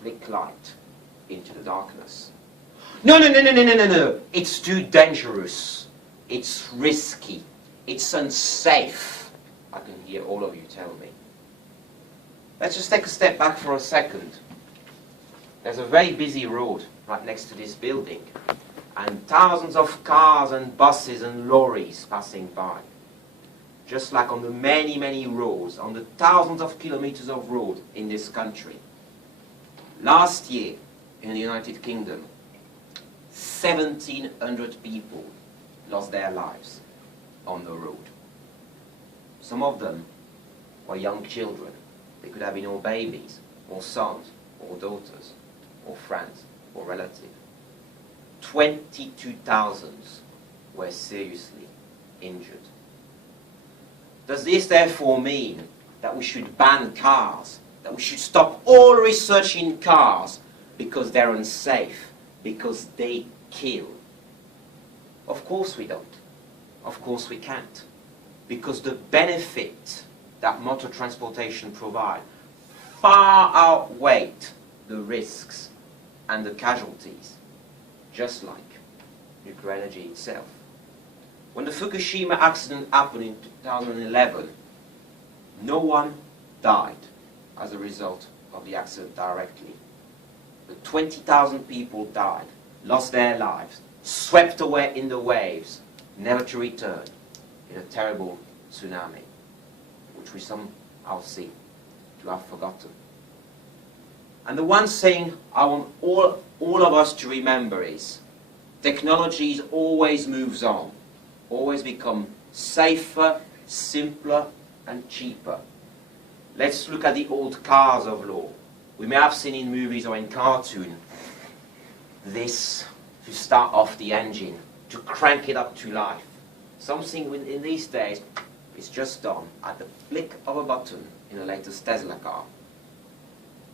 flick light into the darkness. No, no, no, no, no, no, no, no. It's too dangerous. It's risky. It's unsafe. I can hear all of you tell me. Let's just take a step back for a second. There's a very busy road right next to this building, and thousands of cars and buses and lorries passing by. Just like on the many, many roads, on the thousands of kilometers of road in this country. Last year, in the United Kingdom, 1,700 people lost their lives on the road. Some of them were young children. They could have been all babies, or sons, or daughters, or friends, or relatives. 22,000 were seriously injured. Does this therefore mean that we should ban cars, that we should stop all research in cars because they're unsafe, because they kill? Of course we don't. Of course we can't. Because the benefit that motor transportation provides far outweigh the risks and the casualties, just like nuclear energy itself. When the Fukushima accident happened in 2011, no one died as a result of the accident directly. But 20,000 people died, lost their lives, swept away in the waves, never to return in a terrible tsunami, which we somehow seem to have forgotten. And the one thing I want all of us to remember is technology always moves on, always become safer, simpler, and cheaper. Let's look at the old cars of law. We may have seen in movies or in cartoon this to start off the engine, to crank it up to life. Something in these days is just done at the flick of a button in the latest Tesla car.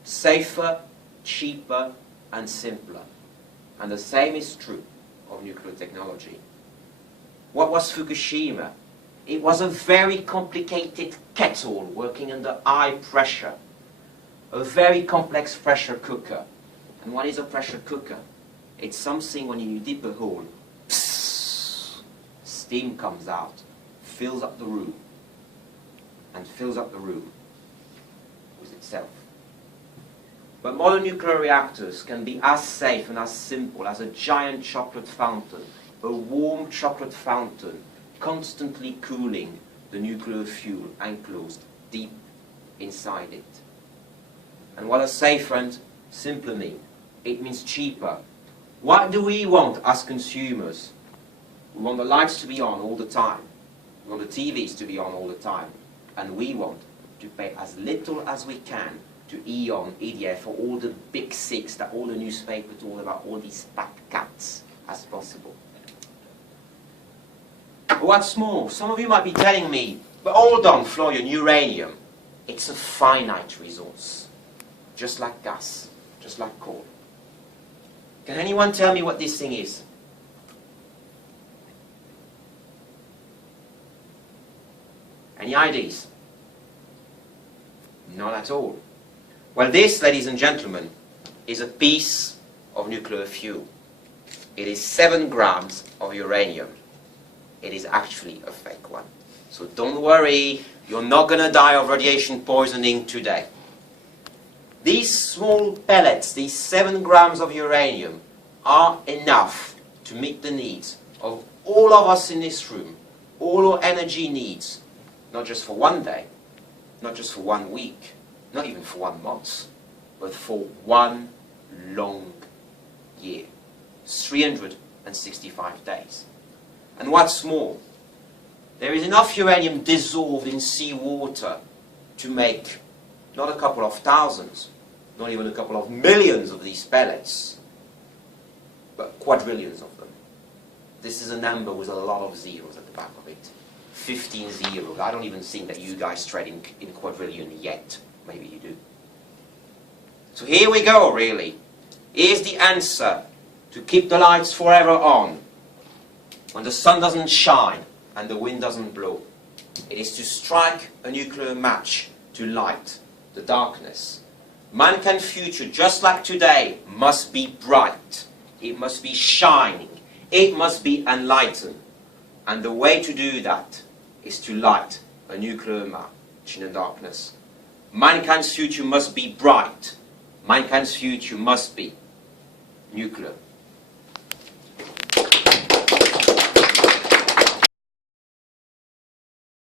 Safer, cheaper, and simpler. And the same is true of nuclear technology. What was Fukushima? It was a very complicated kettle working under high pressure. A very complex pressure cooker. And what is a pressure cooker? It's something when you dip a hole, psss, steam comes out, fills up the room, and fills up the room with itself. But modern nuclear reactors can be as safe and as simple as a giant chocolate fountain, a warm chocolate fountain, constantly cooling the nuclear fuel enclosed deep inside it. And what does safer and simpler mean? It means cheaper. What do we want as consumers? We want the lights to be on all the time. We want the TVs to be on all the time. And we want to pay as little as we can to E.ON, EDF, for all the big six that all the newspapers talk about, all these fat cats, as possible. But what's more, some of you might be telling me, but hold on, Florian, uranium, it's a finite resource, just like gas, just like coal. Can anyone tell me what this thing is? Any ideas? None at all. Well, this, ladies and gentlemen, is a piece of nuclear fuel. It is 7 grams of uranium. It is actually a fake one. So don't worry, you're not going to die of radiation poisoning today. These small pellets, these 7 grams of uranium, are enough to meet the needs of all of us in this room, all our energy needs, not just for one day, not just for 1 week, not even for 1 month, but for 1 long year, 365 days. And what's more, there is enough uranium dissolved in seawater to make not a couple of thousands, not even a couple of millions of these pellets, but quadrillions of them. This is a number with a lot of zeros at the back of it. 15 zeros. I don't even think that you guys trade in quadrillion yet. Maybe you do. So here we go, really. Here's the answer to keep the lights forever on. When the sun doesn't shine and the wind doesn't blow. It is to strike a nuclear match to light the darkness. Mankind's future, just like today, must be bright. It must be shining. It must be enlightened. And the way to do that is to light a nuclear match in the darkness. Mankind's future must be bright. Mankind's future must be nuclear.